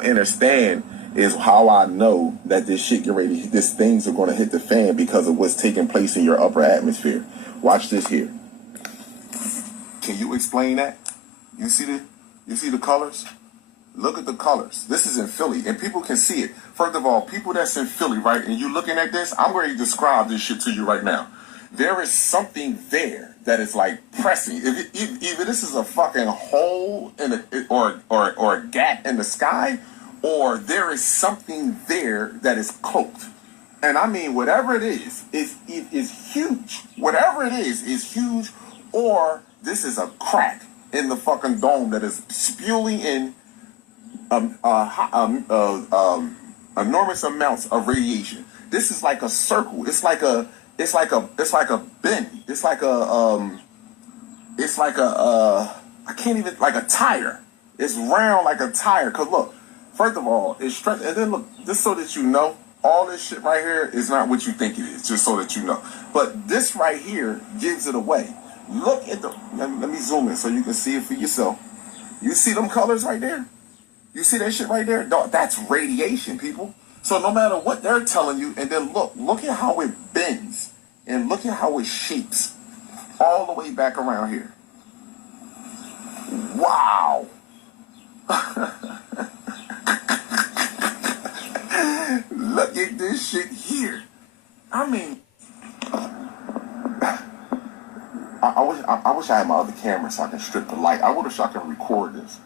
understand is how I know that this shit get ready, these things are going to hit the fan because of what's taking place in your upper atmosphere. Watch this here. Can you explain that? You see the colors? Look at the colors. This is in Philly, and people can see it. First of all, people that's in Philly, right, and you looking at this, I'm ready to describe this shit to you right now. There is something there that is like pressing. Either this is a fucking hole in or a gap in the sky, or there is something there that is cloaked. And I mean, whatever it is huge. Whatever it is huge, or this is a crack in the fucking dome that is spewing in enormous amounts of radiation. This is like a circle. It's like a bend. It's like I can't even, like a tire. It's round like a tire. Cause look, first of all, it's stretched, and then look, just so that you know, all this shit right here is not what you think it is. Just so that you know. But this right here gives it away. Look at the. Let me zoom in so you can see it for yourself. You see them colors right there? You see that shit right there? That's radiation, people. So no matter what they're telling you, and then look at how it bends, and look at how it shapes all the way back around here. Wow. Look at this shit here. I mean, I wish I had my other camera so I can strip the light. I wish I could record this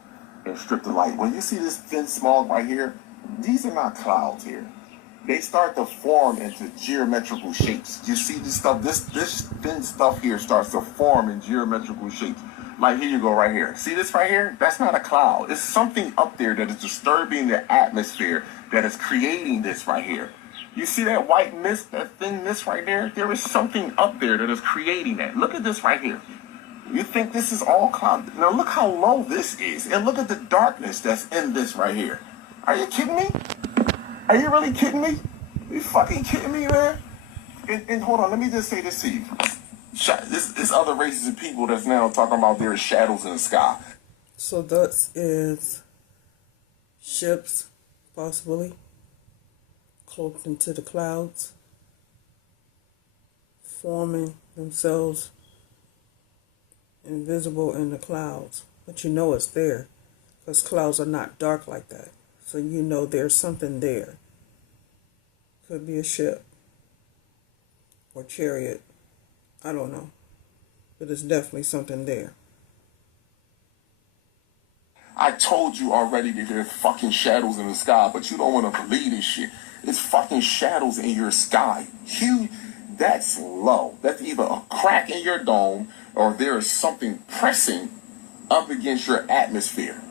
and strip the light. When you see this thin smog right here, these are not clouds here. They start to form into geometrical shapes. You see this stuff, this thin stuff here starts to form in geometrical shapes. Like here you go right here. See this right here? That's not a cloud. It's something up there that is disturbing the atmosphere that is creating this right here. You see that white mist, that thin mist right there? There is something up there that is creating that. Look at this right here. You think this is all cloud? Now look how low this is. And look at the darkness that's in this right here. Are you kidding me? Are you really kidding me? Are you fucking kidding me, man? And hold on, let me just say this to you. This other races of people that's now talking about there are shadows in the sky. So that is ships, possibly, cloaked into the clouds, forming themselves invisible in the clouds. But you know it's there, because clouds are not dark like that. So you know there's something there. Could be a ship or chariot. I don't know. But there's definitely something there. I told you already that there are fucking shadows in the sky, but you don't want to believe this shit. It's fucking shadows in your sky. Huge. That's low. That's either a crack in your dome or there is something pressing up against your atmosphere.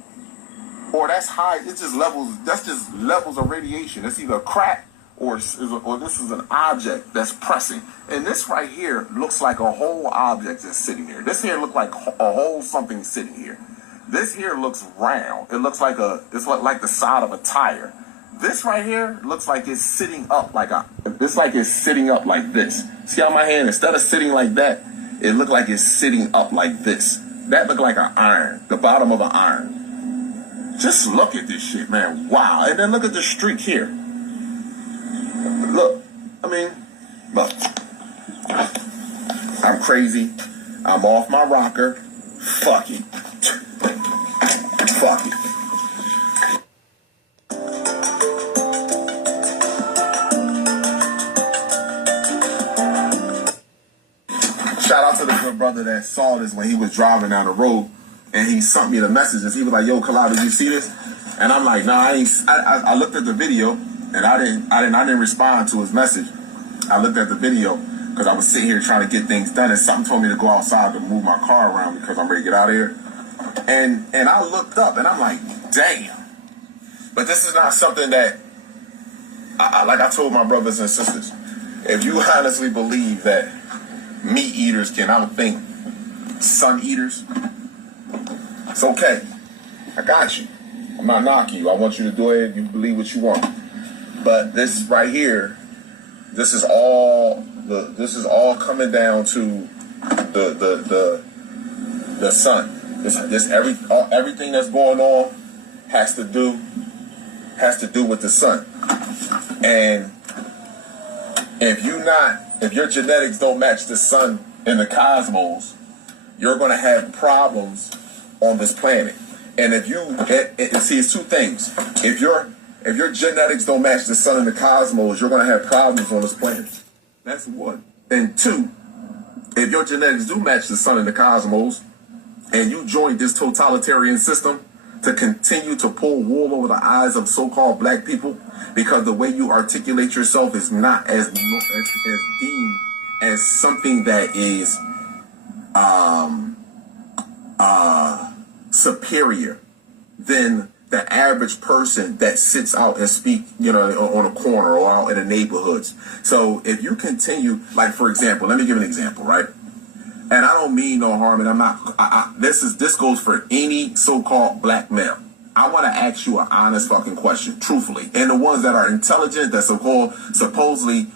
Or that's high. It's just levels. That's just levels of radiation. It's either a crack or this is an object that's pressing. And this right here looks like a whole object that's sitting here. This here looks like a whole something sitting here. This here looks round. It looks like it's like the side of a tire. This right here looks like it's sitting up it's like it's sitting up like this. See how my hand, instead of sitting like that, it looked like it's sitting up like this. That looked like an iron, the bottom of an iron. Just look at this shit, man. Wow. And then look at the streak here. Look, I mean, look. I'm crazy. I'm off my rocker. Fuck it. Fuck it. Shout out to the good brother that saw this when he was driving down the road, and he sent me the messages. He was like, "Yo, Kalal, did you see this?" And I'm like, "Nah, I looked at the video, and I didn't respond to his message. I looked at the video because I was sitting here trying to get things done, and something told me to go outside to move my car around because I'm ready to get out of here. And I looked up, and I'm like, damn. But this is not something that, like I told my brothers and sisters, if you honestly believe that meat eaters can outthink sun eaters, it's okay. I got you. I'm not knocking you. I want you to do it. You believe what you want. But this right here, this is all coming down to the sun. Everything that's going on has to do has to do with the sun. And if your genetics don't match the sun in the cosmos, you're going to have problems on this planet. And if you see, it's two things. If your genetics don't match the sun in the cosmos, you're going to have problems on this planet. That's one. And two, if your genetics do match the sun in the cosmos, and you join this totalitarian system to continue to pull wool over the eyes of so-called black people, because the way you articulate yourself is not as deemed as something that is superior than the average person that sits out and speak, on a corner or out in the neighborhoods. So if you continue, like, for example, let me give an example, right? And I don't mean no harm, and I'm not. This goes for any so-called black male. I want to ask you an honest fucking question, truthfully. And the ones that are intelligent, that supposedly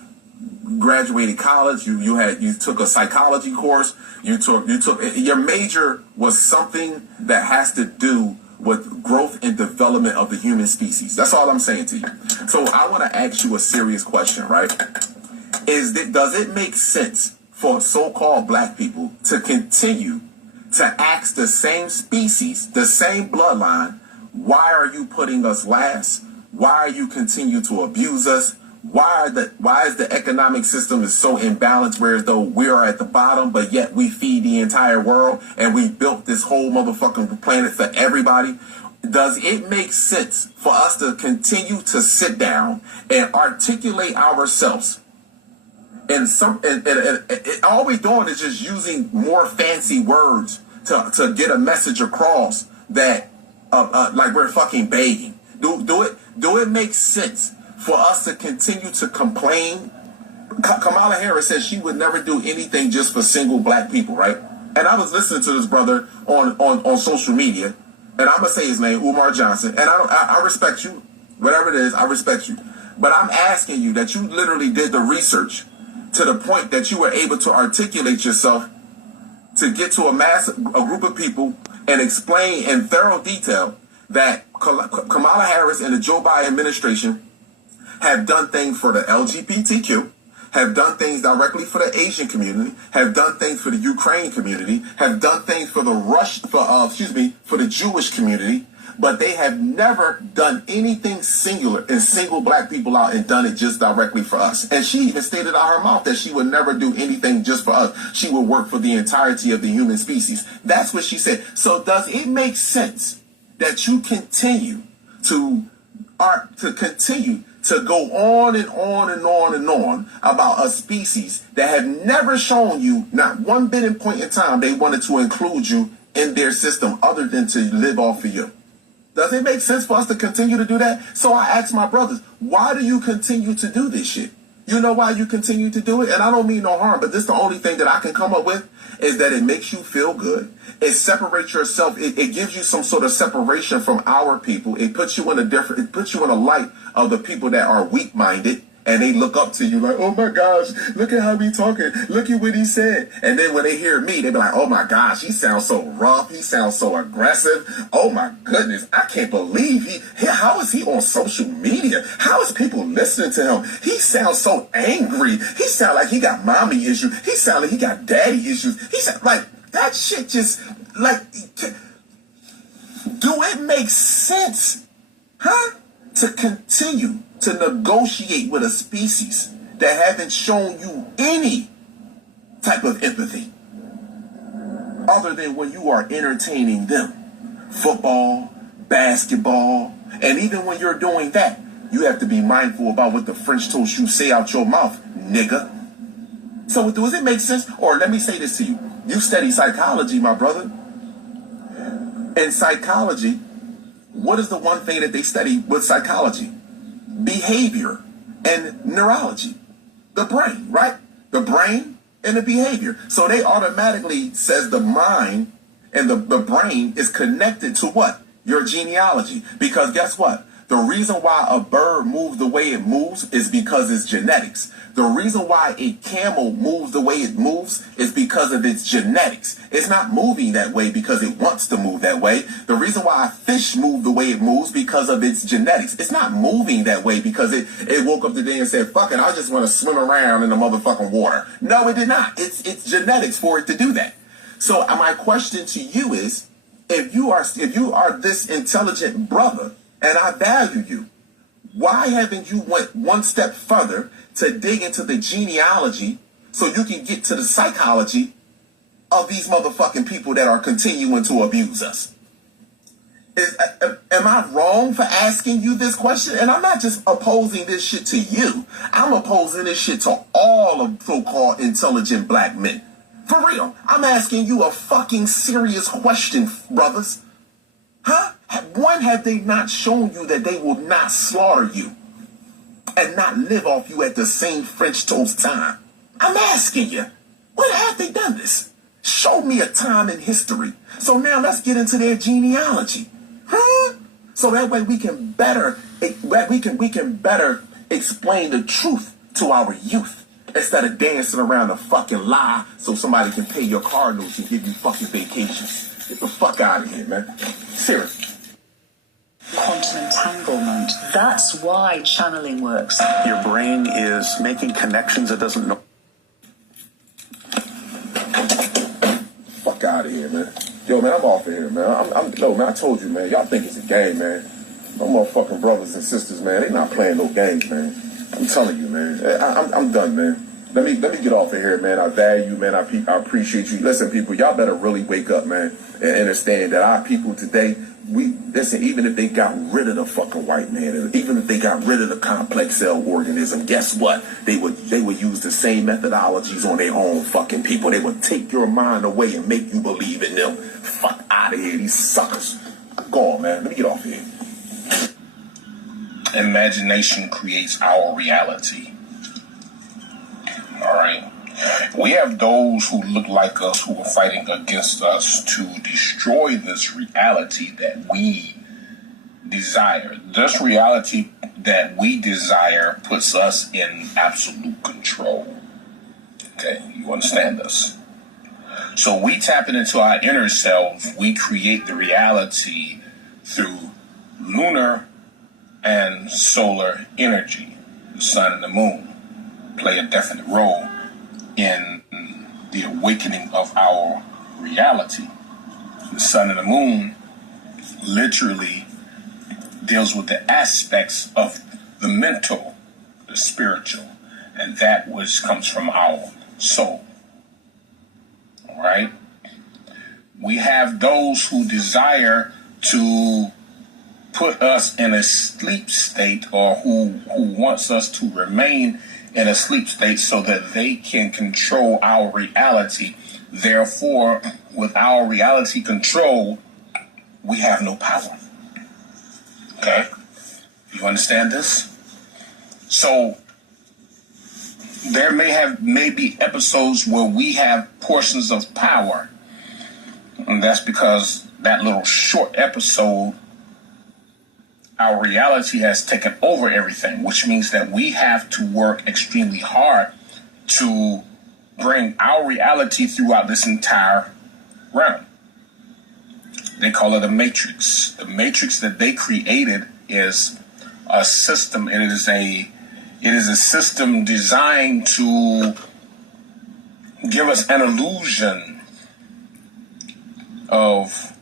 graduated college, you took a psychology course, you took your major was something that has to do with growth and development of the human species. That's all I'm saying to you. So I want to ask you a serious question, right? Does it make sense for so-called black people to continue to ask the same species, the same bloodline, why are you putting us last? Why are you continue to abuse us? Why is the economic system is so imbalanced, whereas though we are at the bottom, but yet we feed the entire world and we built this whole motherfucking planet for everybody? Does it make sense for us to continue to sit down and articulate ourselves? And all we're doing is just using more fancy words to get a message across that like we're fucking begging. Do it make sense for us to continue to complain? Kamala Harris says she would never do anything just for single black people, right? And I was listening to this brother on social media, and I'm gonna say his name, Umar Johnson, and I respect you, whatever it is, I respect you. But I'm asking you that you literally did the research to the point that you were able to articulate yourself to get to a group of people and explain in thorough detail that Kamala Harris and the Joe Biden administration have done things for the LGBTQ, have done things directly for the Asian community, have done things for the Ukraine community, have done things for the Jewish community, but they have never done anything singular and single black people out and done it just directly for us. And she even stated out her mouth that she would never do anything just for us. She would work for the entirety of the human species. That's what she said. So does it make sense that you continue to go on and on and on and on about a species that have never shown you, not one bit in point in time, they wanted to include you in their system other than to live off of you? Does it make sense for us to continue to do that? So I asked my brothers, why do you continue to do this shit? You know why you continue to do it? And I don't mean no harm, but this the only thing that I can come up with is that it makes you feel good. It separates yourself. It gives you some sort of separation from our people. It puts you in a light of the people that are weak-minded. And they look up to you like, oh my gosh, look at how he talking. Look at what he said. And then when they hear me, they be like, oh my gosh, he sounds so rough. He sounds so aggressive. Oh my goodness, I can't believe how is he on social media? How is people listening to him? He sounds so angry. He sounds like he got mommy issues. He sounds like he got daddy issues. He sounds like that shit just like, do it make sense? Huh? To continue to negotiate with a species that haven't shown you any type of empathy other than when you are entertaining them. Football, basketball, and even when you're doing that, you have to be mindful about what the French toast you say out your mouth, nigga. So does it make sense? Or let me say this to you. You study psychology, my brother. In psychology, what is the one thing that they study with psychology? Behavior and neurology. The brain, right? The brain and the behavior. So they automatically says the mind and the brain is connected to what? Your genealogy. Because guess what? The reason why a bird moves the way it moves is because it's genetics. The reason why a camel moves the way it moves is because of its genetics. It's not moving that way because it wants to move that way. The reason why a fish moves the way it moves because of its genetics. It's not moving that way because it woke up today and said, fuck it, I just want to swim around in the motherfucking water. No, it did not. It's genetics for it to do that. So my question to you is, if you are this intelligent brother, and I value you, why haven't you went one step further to dig into the genealogy so you can get to the psychology of these motherfucking people that are continuing to abuse us? Am I wrong for asking you this question? And I'm not just opposing this shit to you. I'm opposing this shit to all of so-called intelligent black men. For real. I'm asking you a fucking serious question, brothers. Huh? One, have they not shown you that they will not slaughter you and not live off you at the same French toast time? I'm asking you, when have they done this? Show me a time in history. So now let's get into their genealogy. Huh? So that way we can better explain the truth to our youth instead of dancing around a fucking lie so somebody can pay your car notes and give you fucking vacations. Get the fuck out of here, man. Seriously. Quantum entanglement. That's why channeling works. Your brain is making connections it doesn't know. Fuck out of here, man. Yo, man, I'm off of here, man. No, man, I told you, man. Y'all think it's a game, man. My motherfucking brothers and sisters, man, they not playing no games, man. I'm telling you, man. I'm done, man. Let me get off of here, man. I value you, man. I appreciate you. Listen, people, y'all better really wake up, man, and understand that our people today, even if they got rid of the fucking white man, and even if they got rid of the complex cell organism, guess what? They would use the same methodologies on their own fucking people. They would take your mind away and make you believe in them. Fuck out of here, these suckers. Go on, man. Let me get off of here. Imagination creates our reality. All right. We have those who look like us who are fighting against us to destroy this reality that we desire. This reality that we desire puts us in absolute control. Okay, you understand this? So we tap into our inner selves. We create the reality through lunar and solar energy. The sun and the moon play a definite role in the awakening of our reality. The sun and the moon literally deals with the aspects of the mental, the spiritual, and that which comes from our soul. All right? We have those who desire to put us in a sleep state, or who wants us to remain in a sleep state so that they can control our reality. Therefore, with our reality controlled, we have no power. Okay? You understand this? So there may be episodes where we have portions of power, and that's because that little short episode, our reality has taken over everything, which means that we have to work extremely hard to bring our reality throughout this entire realm. They call it a matrix. The matrix that they created is a system. It is a system designed to give us an illusion of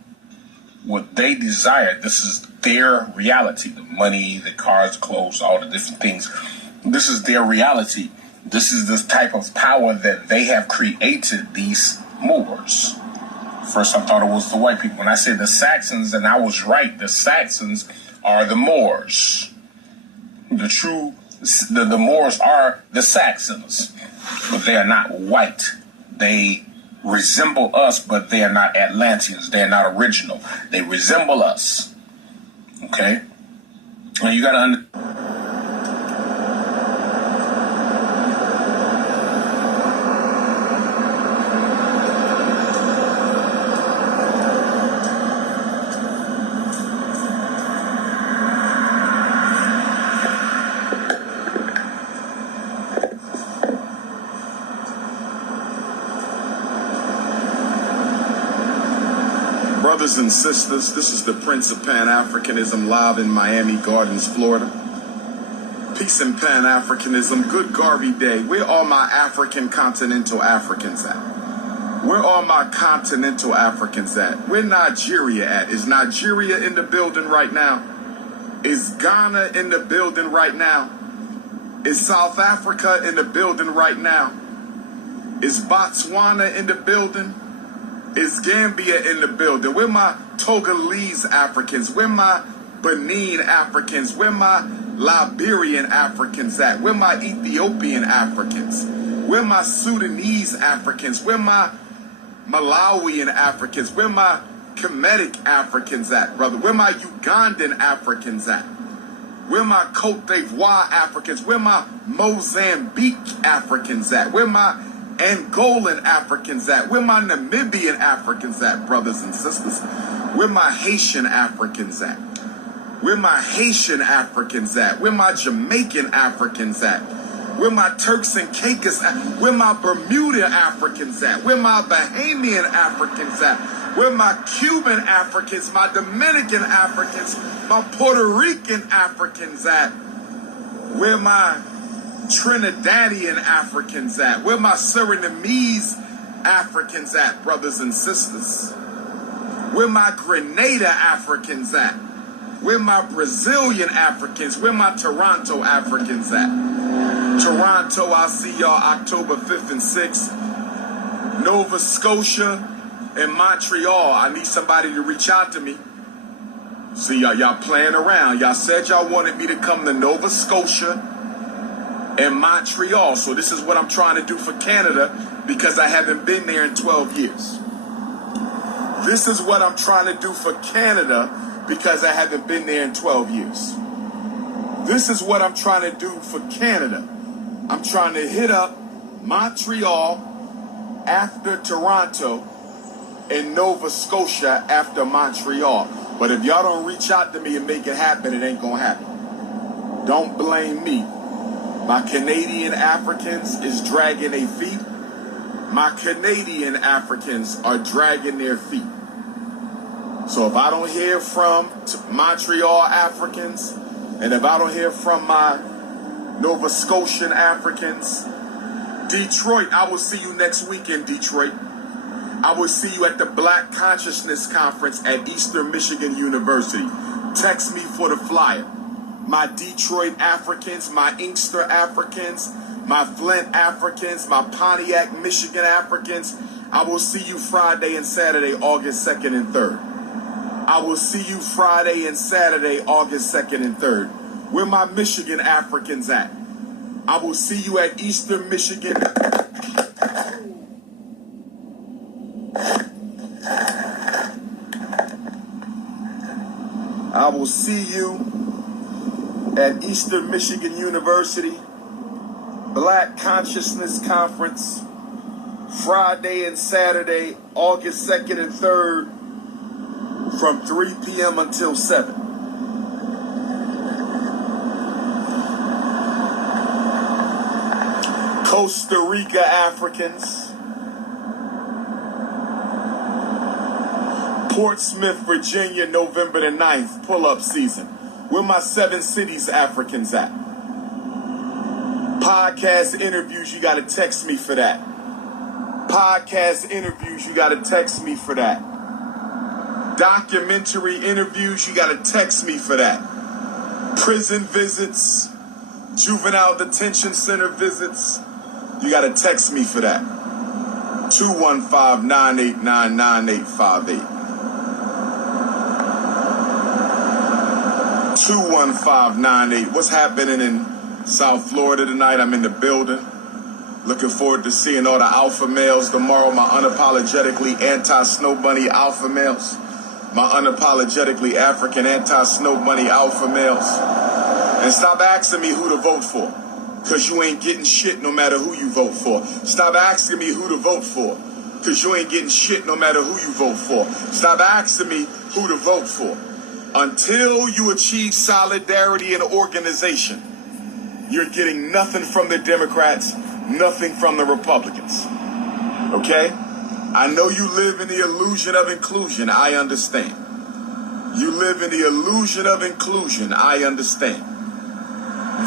what they desire. This is their reality. The money, the cars, clothes, all the different things. This is their reality. This is the type of power that they have created, these Moors. First, I thought it was the white people. When I said the Saxons, and I was right, the Saxons are the Moors. The Moors are the Saxons, but they are not white. They resemble us, but they are not Atlanteans. They are not original. They resemble us. Okay? And you got to understand. Brothers and sisters, this is the Prince of Pan-Africanism live in Miami Gardens, Florida. Peace and Pan-Africanism. Good Garvey Day. Where are my African continental Africans at? Where are my continental Africans at? Where Nigeria at? Is Nigeria in the building right now? Is Ghana in the building right now? Is South Africa in the building right now? Is Botswana in the building? Is Gambia in the building? Where my Togolese Africans? Where my Benin Africans? Where my Liberian Africans at? Where my Ethiopian Africans? Where my Sudanese Africans? Where my Malawian Africans? Where my Kemetic Africans at, brother? Where my Ugandan Africans at? Where my Cote d'Ivoire Africans? Where my Mozambique Africans at? Where my Angolan Africans at? Where my Namibian Africans at, brothers and sisters? Where my Haitian Africans at? Where my Haitian Africans at? Where my Jamaican Africans at? Where my Turks and Caicos at? Where my Bermuda Africans at? Where my Bahamian Africans at? Where my Cuban Africans, my Dominican Africans, my Puerto Rican Africans at? Where my Trinidadian Africans at? Where my Surinamese Africans at, brothers and sisters? Where my Grenada Africans at? Where my Brazilian Africans? Where my Toronto Africans at? Toronto, I'll see y'all October 5th and 6th. Nova Scotia and Montreal, I need somebody to reach out to me. See, y'all playing around. Y'all said y'all wanted me to come to Nova Scotia and Montreal. So this is what I'm trying to do for Canada because I haven't been there in 12 years. This is what I'm trying to do for Canada because I haven't been there in 12 years. This is what I'm trying to do for Canada. I'm trying to hit up Montreal after Toronto and Nova Scotia after Montreal. But if y'all don't reach out to me and make it happen, it ain't gonna happen. Don't blame me. My Canadian Africans is dragging their feet. My Canadian Africans are dragging their feet. So if I don't hear from Montreal Africans, and if I don't hear from my Nova Scotian Africans, Detroit, I will see you next week in Detroit. I will see you at the Black Consciousness Conference at Eastern Michigan University. Text me for the flyer. My Detroit Africans, my Inkster Africans, my Flint Africans, my Pontiac, Michigan Africans. I will see you Friday and Saturday, August 2nd and 3rd. I will see you Friday and Saturday, August 2nd and 3rd. Where my Michigan Africans at? I will see you at Eastern Michigan. I will see you at Eastern Michigan University, Black Consciousness Conference, Friday and Saturday, August 2nd and 3rd, from 3 p.m. until 7. Costa Rica Africans, Portsmouth, Virginia, November the 9th, pull-up season. Where my 7 cities Africans at? Podcast interviews, you gotta text me for that. Podcast interviews, you gotta text me for that. Documentary interviews, you gotta text me for that. Prison visits, juvenile detention center visits, you gotta text me for that. 215-989-9858. 215-98. What's happening in South Florida tonight? I'm in the building. Looking forward to seeing all the alpha males tomorrow. My unapologetically anti-snow bunny alpha males. My unapologetically African anti-snow bunny alpha males. And stop asking me who to vote for. Because you ain't getting shit no matter who you vote for. Stop asking me who to vote for. Because you ain't getting shit no matter who you vote for. Stop asking me who to vote for. Until you achieve solidarity and organization, you're getting nothing from the Democrats, nothing from the Republicans. Okay? I know you live in the illusion of inclusion. I understand. You live in the illusion of inclusion. I understand.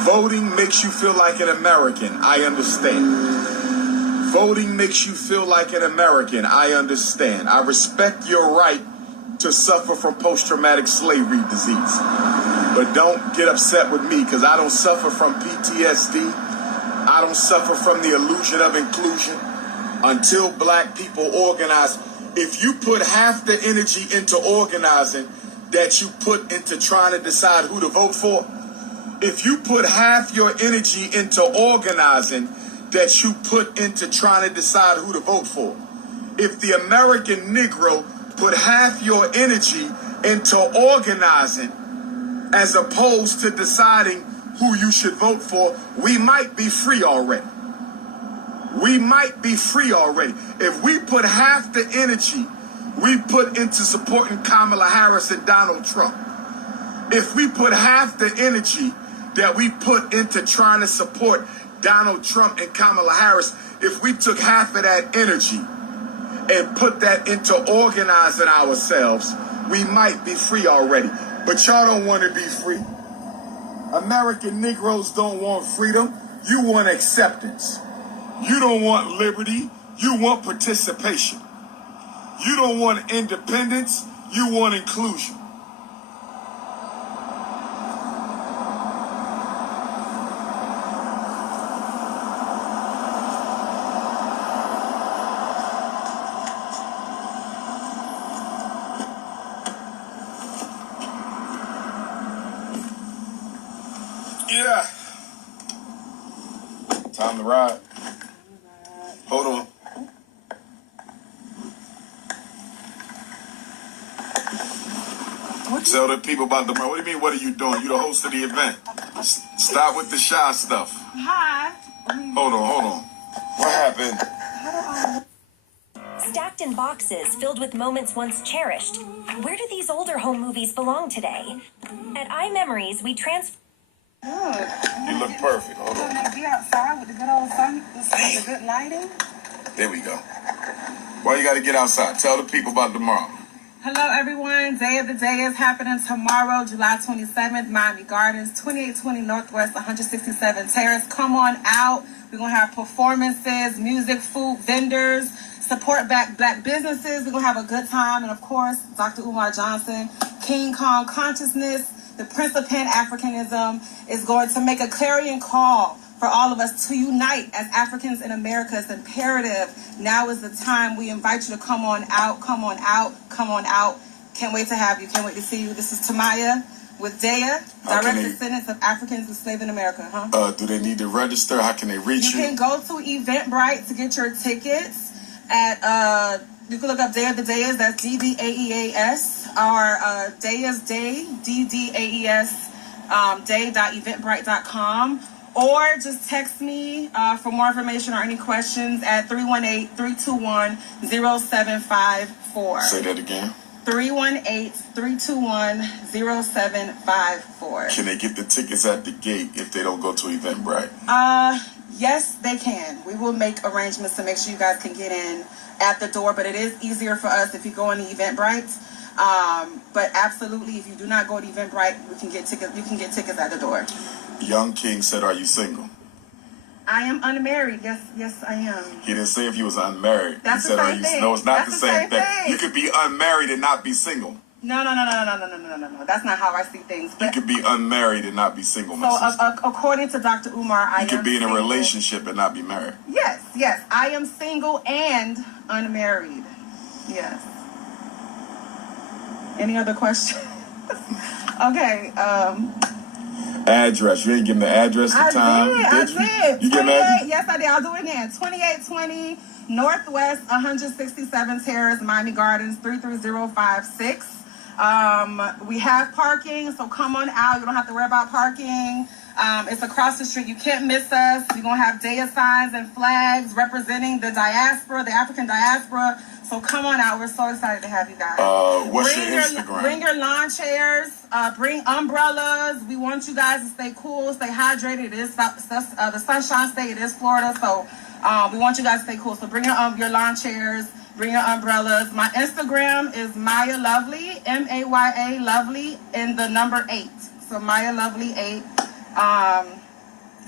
Voting makes you feel like an American. I understand. Voting makes you feel like an American. I understand. I respect your right to suffer from post-traumatic slavery disease. But don't get upset with me because I don't suffer from PTSD. I don't suffer from the illusion of inclusion. Until black people organize, if you put half the energy into organizing that you put into trying to decide who to vote for, if you put half your energy into organizing that you put into trying to decide who to vote for, if the American Negro put half your energy into organizing as opposed to deciding who you should vote for, we might be free already. We might be free already. If we put half the energy we put into supporting Kamala Harris and Donald Trump, if we put half the energy that we put into trying to support Donald Trump and Kamala Harris, if we took half of that energy and put that into organizing ourselves, we might be free already. But y'all don't want to be free. American Negroes don't want freedom. You want acceptance. You don't want liberty. You want participation. You don't want independence. You want inclusion. Yeah. Time to ride. Hold on. Tell the people about the... What do you mean, what are you doing? You the host of the event. Stop with the shy stuff. Hi. Hold on. What happened? Stacked in boxes filled with moments once cherished. Where do these older home movies belong today? At iMemories, we transfer... You look perfect. Hold on. Be outside with the good old sun, with the good lighting. There we go. Why you got to get outside? Tell the people about tomorrow. Hello, everyone. Day of the Day is happening tomorrow, July 27th, Miami Gardens, 2820 Northwest 167 Terrace. Come on out. We're going to have performances, music, food, vendors, support black businesses. We're going to have a good time. And, of course, Dr. Umar Johnson, King Kong Consciousness, the Prince of Pan-Africanism, is going to make a clarion call for all of us to unite as Africans in America. It's imperative. Now is the time. We invite you to come on out, come on out, come on out. Can't wait to have you. Can't wait to see you. This is Tamaya with Daya, direct descendants of Africans enslaved in America. Do they need to register? How can they reach you? You can go to Eventbrite to get your tickets at, you can look up Day of the Dayas, that's DDAEAS, or Dayas Day, DDAES, day.eventbrite.com. Or just text me for more information or any questions at 318-321-0754. Say that again. 318-321-0754. Can they get the tickets at the gate if they don't go to Eventbrite? Yes, they can. We will make arrangements to make sure you guys can get in at the door, but it is easier for us if you go on the Eventbrite. But absolutely, if you do not go to Eventbrite, we can get tickets. You can get tickets at the door. Young King said, "Are you single?" I am unmarried. Yes, I am. He didn't say if he was unmarried. That's he said, the same thing. No, it's not That's the same thing. thing. You could be unmarried and not be single. No. That's not how I see things. You could be unmarried and not be single, my sister. According to Dr. Umar, I am You could be in a single. relationship and not be married. Yes. I am single and unmarried. Yes. Any other questions? Okay. Address. You ain't giving the address the time. I did. You give address? Yes, I did. I'll do it again. 2820 Northwest 167 Terrace, Miami Gardens, 33056. We have parking, so come on out. You don't have to worry about parking. It's across the street. You can't miss us. We're going to have Daya signs and flags representing the diaspora, the African diaspora. So come on out. We're so excited to have you guys. What's your Instagram? Bring your lawn chairs. Bring umbrellas. We want you guys to stay cool, stay hydrated. It is the Sunshine State. It is Florida, so we want you guys to stay cool. So bring your lawn chairs. Bring your umbrellas. My Instagram is Maya Lovely, Maya Lovely, and the number 8. So Maya Lovely 8.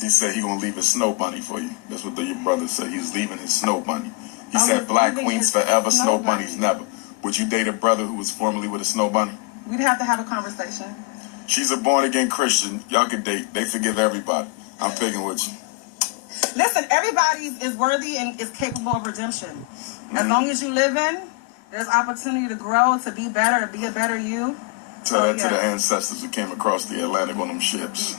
He said he gonna leave his snow bunny for you. That's what your brother said. He's leaving his snow bunny. He said black queens forever, snow bunnies never. Would you date a brother who was formerly with a snow bunny? We'd have to have a conversation. She's a born again Christian. Y'all can date. They forgive everybody. I'm picking with you. Listen, everybody is worthy and is capable of redemption. As long as you live in, there's opportunity to grow, to be better, to be a better you. Tell that to the ancestors who came across the Atlantic on them ships.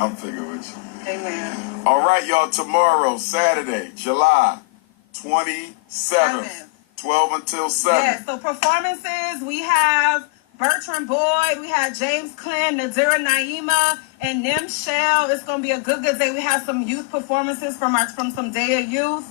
I'm picking with you. Amen. All right, y'all. Tomorrow, Saturday, July 27th, 12 until 7. Yeah, so performances, we have Bertrand Boyd, we have James Clem, Nadira Naima, and Nim Shell. It's going to be a good day. We have some youth performances from some Daya youth.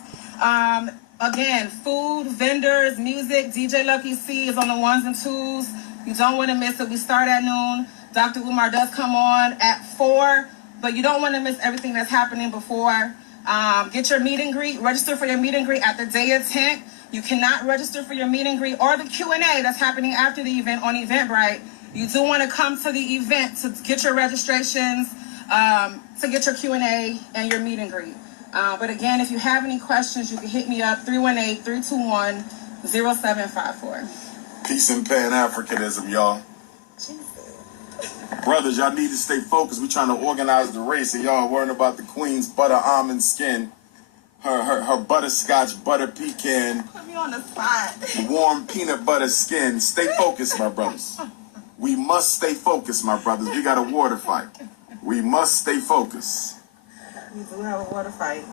Again, food, vendors, music. DJ Lucky C is on the 1s and 2s. You don't want to miss it. We start at noon. Dr. Umar does come on at 4, but you don't want to miss everything that's happening before. Get your meet and greet. Register for your meet and greet at the Daya tent. You cannot register for your meet and greet or the Q&A that's happening after the event on Eventbrite. You do want to come to the event to get your registrations, to get your Q&A and your meet and greet. But again, if you have any questions, you can hit me up, 318-321-0754. Peace and Pan-Africanism, y'all. Brothers, y'all need to stay focused. We're trying to organize the race, and y'all worrying about the queen's butter almond skin, her butterscotch butter pecan, Put me on the spot. warm peanut butter skin. Stay focused, my brothers. We must stay focused, my brothers. We got a water fight. We must stay focused. We do have a water fight.